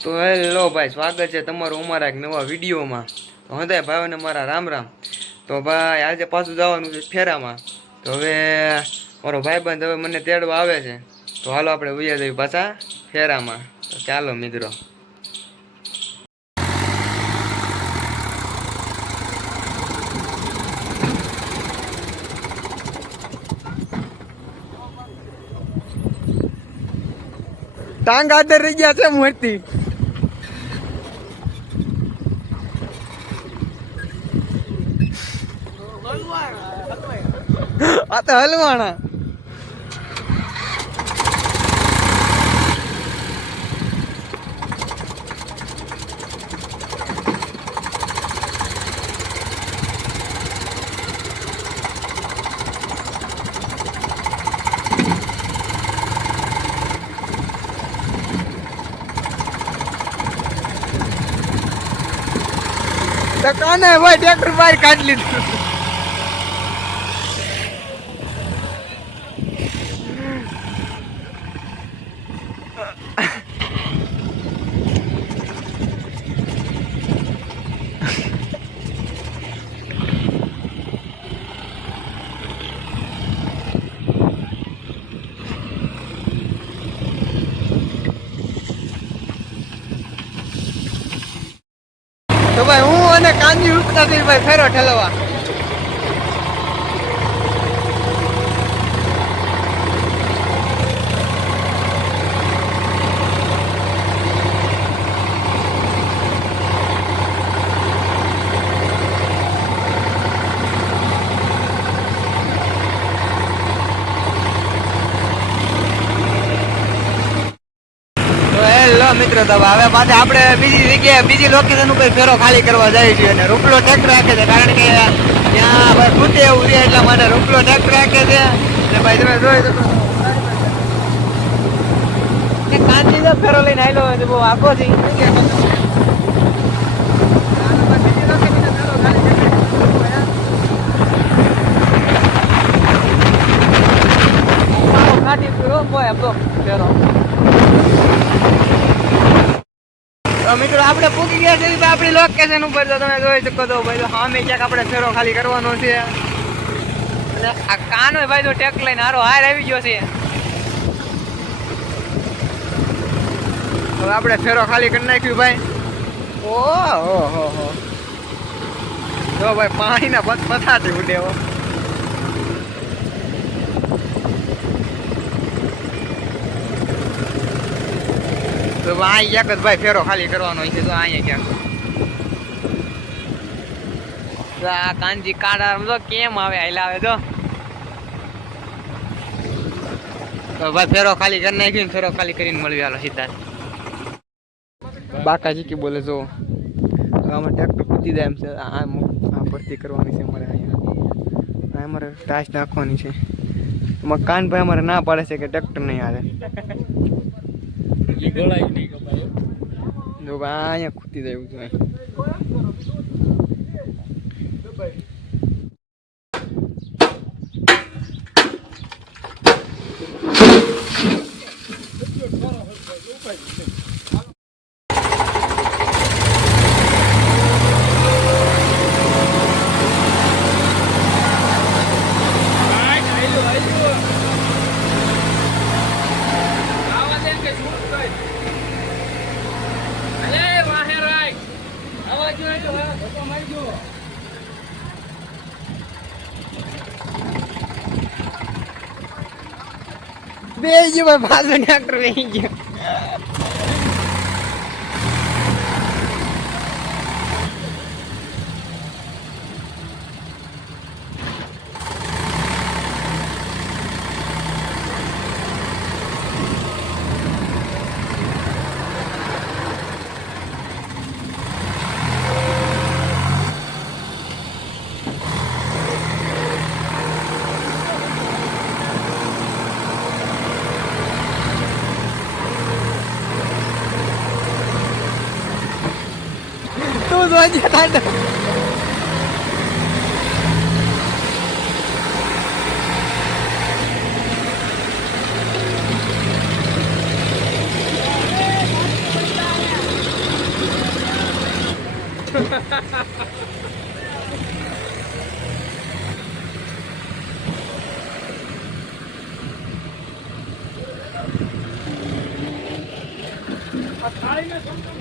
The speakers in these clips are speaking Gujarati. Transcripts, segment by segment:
તો હેલો ભાઈ, સ્વાગત છે તમારું અમારા એક નવા વિડીયોમાં. તો હૃદય ભાઈઓને મારા રામ રામ. તો ભાઈ આજે પાછું જવાનું છે ફેરામાં. તો હવે મારો ભાઈબંધ હવે મને તેડવા આવે છે. તો હાલો આપણે વૈયા જઈએ પાછા ફેરામાં. તો ચાલો મિત્રો. ટાંગ આદર રહી ગયા છે મૂર્તિ. આ તો હલવાણા. તો કાને ભાઈ ટ્રેક્ટર બહાર કાઢી લીધું. તો ભાઈ હું અને કાંજી ઉઠતા થઈ ભાઈ ફેરો ઠેલવા. મિત્રો તો હવે પાછા આપણે બીજી જગ્યાએ બીજી લોકેશન ઉપર ફેરો ખાલી કરવા જાય છે અને રૂપલો ટ્રેક્ટર રાખે છે, કારણ કે ત્યાં ભાઈ ખૂટે એવું છે એટલા માટે રૂપલો ટ્રેક્ટર રાખે છે. અને ભાઈ તમે જોઈ શકો કાંચી તો ફેરો લઈને આવેલો હોય બહુ આખો છે. ખાટી ફેરો હોય એમ તો ફેરો. મિત્રો આપણે પૂકી ગયા છે આપણી લોકેશન ઉપર. તો તમે જોઈ શકો છો ભાઈ, તો સામે ક્યાંક આપણે ફેરો ખાલી કરવાનો છે. અને આ કાનો ભાઈ તો ટેક લઈને હારો હાર આવી ગયો છે. હવે આપણે ફેરો ખાલી કરી નાખ્યું ભાઈ. ઓહો જો ભાઈ પાણીના પથાથી ઉડેવો. તો અહીંયા ક્યાંક જ ભાઈ ફેરો ખાલી કરવાનો છે. તો અહીંયા ક્યાંક આ કાંજી કાઢા તો કેમ આવે હાલ આવે તો ભાઈ ફેરો ખાલી કરી નાખ્યું. ફેરો ખાલી કરીને મળવી હાલો સીધા. બાકાજી કે બોલે જો આમાં ટ્રેક્ટર કૂદી જાય એમ છે. આ ભરતી કરવાની છે અમારે અહીંયા. અમારે ટાચ નાખવાની છે. એમાં કાનભાઈ અમારે ના પાડે છે કે ટ્રેક્ટર નહીં હાલે. જો અહીંયા ખૂટી જાય એવું જોઈએ. બે ગયો ભાઈ, પાછો ટ્રેક્ટર બેસી ગયો. તું જોઈ તાંડવ.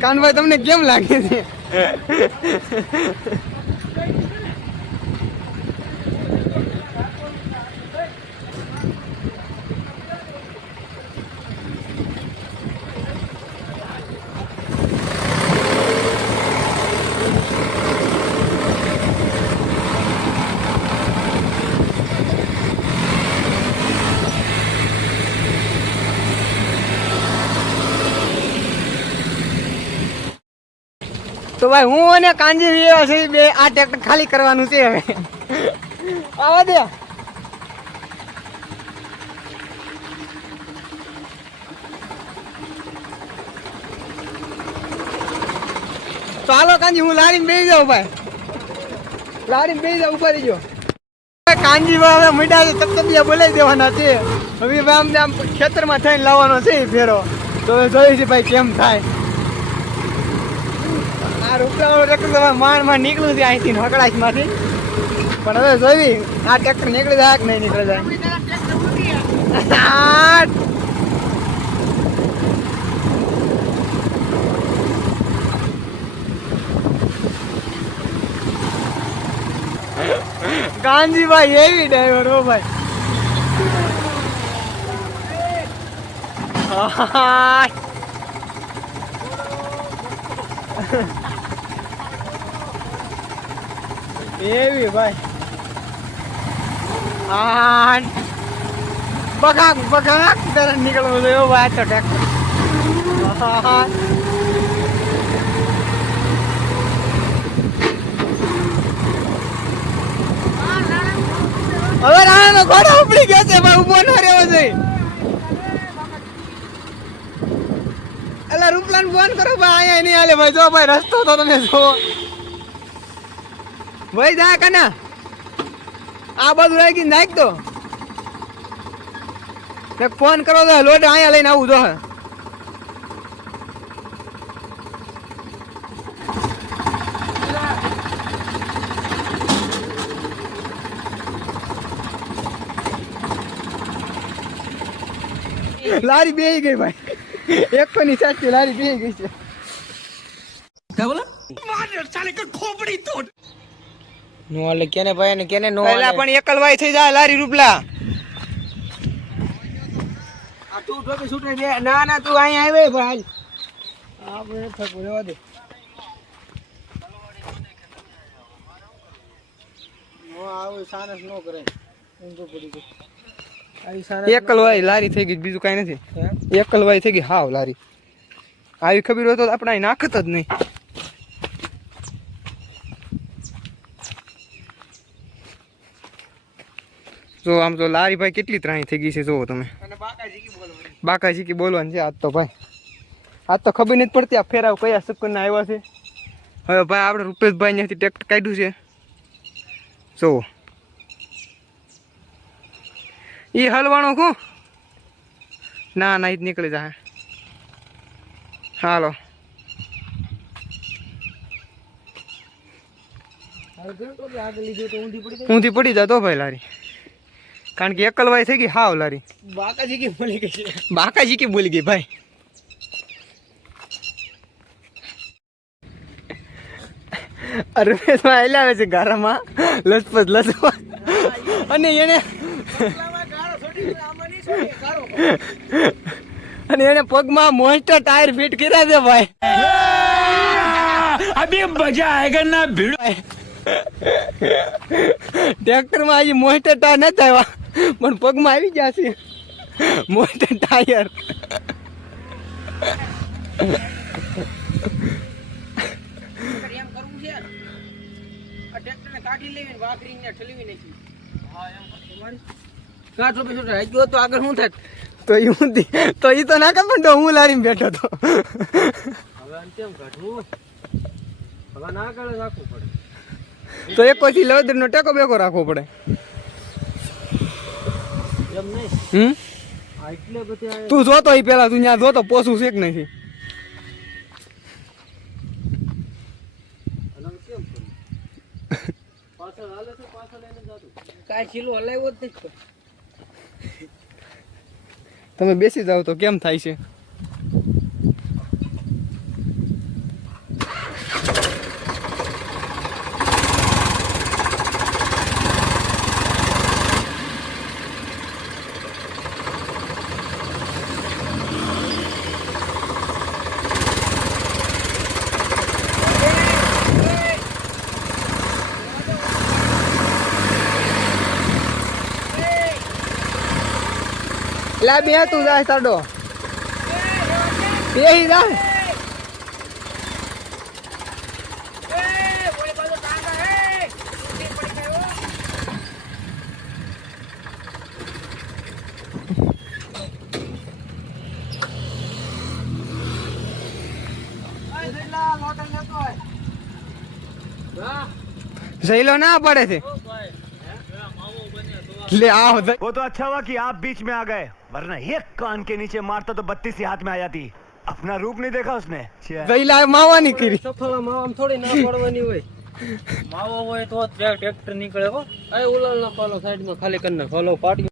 કાનભાઈ તમને કેમ લાગે છે? તો ભાઈ હું અને કાંજી રહ્યા છે બે આ ટ્રેક્ટર ખાલી કરવાનું છે હવે આવા દે તો હાલો કાંજી હું લારીમાં બેસી જાઉં ભાઈ લારીમાં બેસી જાઉં ઉભા રહીજો કાંજી હવે મીઠા છે તપતપિયા બોલાવી દેવાના છે હવે આમ ખેતરમાં થઈને લાવવાનો છે ફેરો તો હવે જોઈ છે ભાઈ કેમ થાય માંડ માં નીકળ્યું છે અહીંથી હકડાશ માંથી પણ હવે જોઈ આ ટ્રેક્ટર નીકળી જાય કે નહીં નીકળી જાય કાનજીભાઈ એવી ડ્રાઈવર હો ભાઈ એવી ભાઈ બગાક બગાક તરત નીકળવું એવો ભાઈ તો ટ્રેક્ટર હવે રાણાનો ઘોડો ઉપડી ગયો છે ભાઈ ઉભો ન રહેવો જોઈએ એટલે રૂપલાન ફોન કરો ભાઈ અહીંયા નહીં હાલે ભાઈ જો ભાઈ રસ્તો તો તમે જો ભાઈ જાય કના આ બધું રાખી નાખ તો ફોન કરો તો લોટ અહીંયા લઈને આવું જો લારી બેહી ગઈ ભાઈ એક કોની સાચી લારી બેહી ગઈ છે क्या बोला मार साले का खोपड़ी तोड़ નો આલે કેને ભાઈ ને કેને નો આલે પણ એકલવાઈ થઈ જાય લારી રૂપલા આ તું જોકે છૂટે દે ના ના તું અહીં આવે ભાઈ આપણે થકો રેવા દે નો આવે સાનસ નો કરે ઊંધો પડી ગયો આવી સાનસ એકલવાઈ લારી થઈ ગઈ બીજું કાઈ નથી એકલવાઈ થઈ ગઈ હાવ લારી આવી ખબર હોય તો આપણે નાખત જ નહીં જો આમ તો લારી ભાઈ કેટલી ત્રાણી થઈ ગઈ છે જોવો તમે બાકાજી કી બોલવાનું છે આજ તો ભાઈ આજ તો ખબર નથી પડતી આ ફેરાવ કયા સુકન આવ્યા છે હવે ભાઈ આપણે રૂપેશભાઈ ત્યાંથી ટ્રેક્ટર કાઢ્યું છે જો એ હલવાણો કોણ ના ના જ નીકળી જાય હાલો ઊંધી પડી જતો ભાઈ લારી કારણ કે એકલવાઈ થઈ ગઈ હાવ લારી બાકાજી કી બોલી ગઈ બાકાજી કી બોલી ગઈ ભાઈ અરે આવે છે ગારામાં લસપસ લસવા અને એને અને એને પગમાં મોસ્ટર ટાયર ફિટ કર્યા છે ભાઈ અભી મજા આયેગા ના ભીડ ટ્રેક્ટર માં હજી મોસ્ટર ટાયર નથી આવ્યા પણ પગમાં આવી ગયા છે મોસ્ટર ટાયર આગળ શું થાય તો એ તો ના પણ હું લારીને બેઠો હતો તો એક પછી લવદર નો ટેકો બેકો રાખવો પડે તું જોતો એ પેલા તું ત્યાં જોતો પોસું છે કે નથી કાંઈ ચીલો હલાવ્યો જ નથી. તમે બેસી જાવ તો કેમ થાય છે? લા બે તું જાય સાડો બેહી જાય. સહેલો ના પડે છે. ले आओ वो तो अच्छा हुआ कि आप बीच में आ गए, वरना एक कान के नीचे मारता तो 32 ही हाथ में आ जाती. अपना रूप नहीं देखा उसने. સહેલા માવા ની કરી. સફળ માવામાં થોડી ના પડવાની હોય. માવો હોય તો ટ્રેક્ટર નીકળે હો. એ ઉલાલ ના પાલો સાઈડમાં ખાલી કરી નાખો. હલો પાડી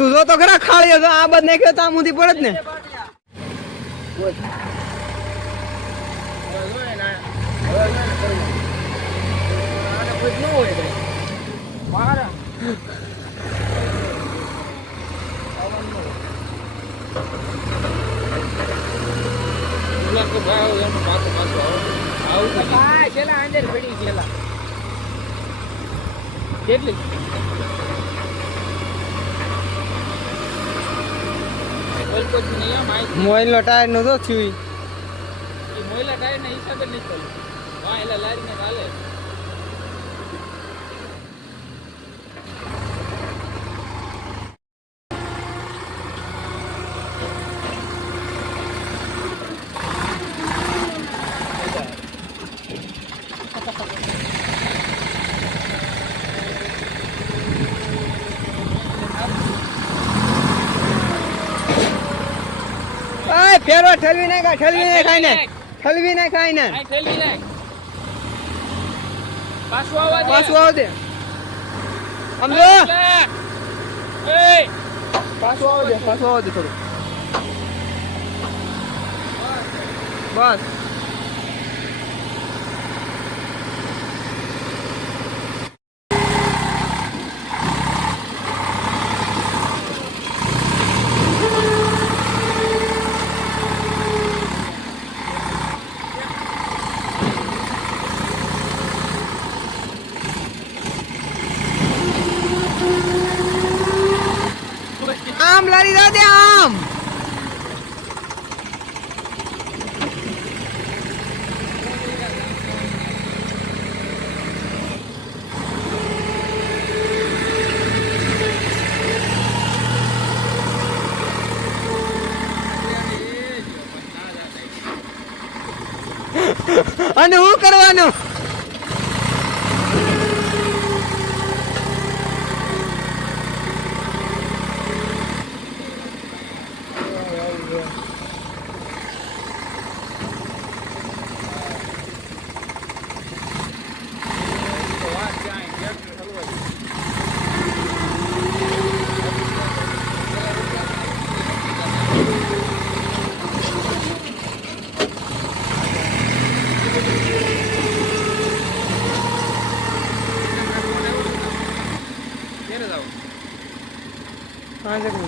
તું જો તો ખરા ખાળી હતો આ બધ નાખ્યો તો આમ ઊંધી પડે જ ને. કેટલી મોબાઈલ નો ટાયર નો તો થયું. મોયલા ટાયર ના હિસાબે નીકળ્યું. હા એટલે લારી ને ચાલે. ફેરવા ઠલવી નાખા ઠલવી ને ખાઈ ને ઠલવી ને ખાઈ ને પાછું આવ દે આમ જો પાછું આવ દે થોડું બસ. આમ લારી દે આમ અને હું કરવાનું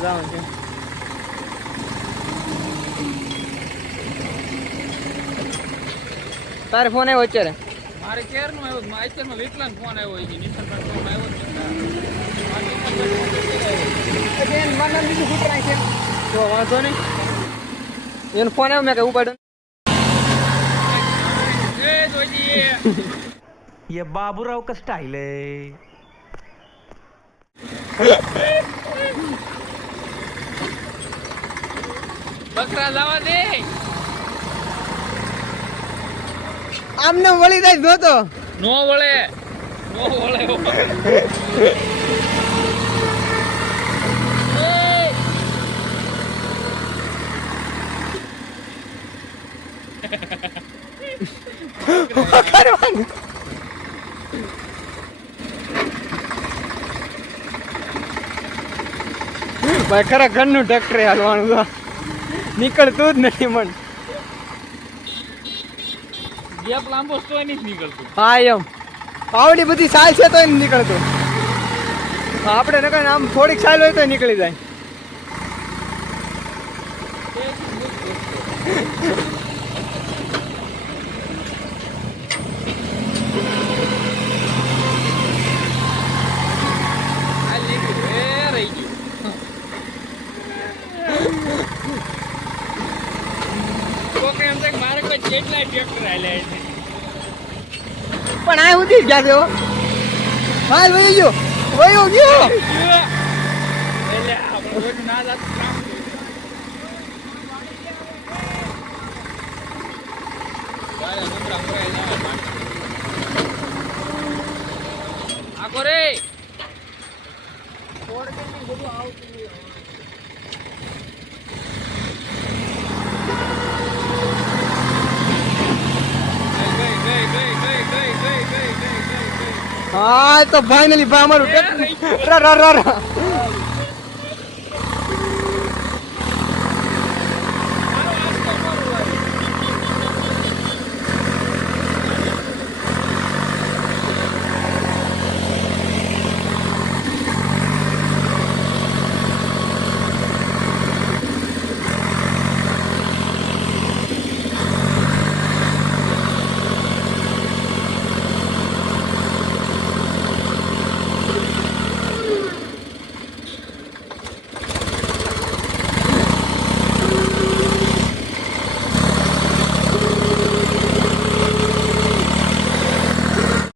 જવાનું છે તારે ફોન આવ્યો અત્યારે મારે ક્યારનો આવ્યો અત્યારમાં વિકલાંગ ફોન આવ્યો છે નિશાન પર ફોન આવ્યો છે તો વાંધો નહીં એનો ફોન આવ્યો મેં કઈ ઉપાડ્યો એ જોજી ये बाबूराव का स्टाइल है બકરા જવા દે આમને વળી જાય જોતો નો વળે કરવાનું ભાઈ ખરા ઘરનું ટ્રેક્ટર હાલવાનું તો નીકળતું જ નથી મન ગેપ લાંબો તોય નહીં નીકળતું હા એમ આવડી બધી સાલ છે તોય નથી નીકળતું આપણે નકર આમ થોડીક સાલ હોય તો નીકળી જાય આ લીધું એ રહી ગયું કોકે એમ થાય કે મારે કોઈ જેટલાય ટ્રેક્ટર હાલ્યા છે પણ આ સુધી ગયા છે હાલ વયો ગયો એટલે આપણે રોજ ના જાત કામ ચાલે નંબરા ભરાઈ જાય આકો રે હા તો ફાઇનલી ભાઈ અમારું ટ્રેક્ટર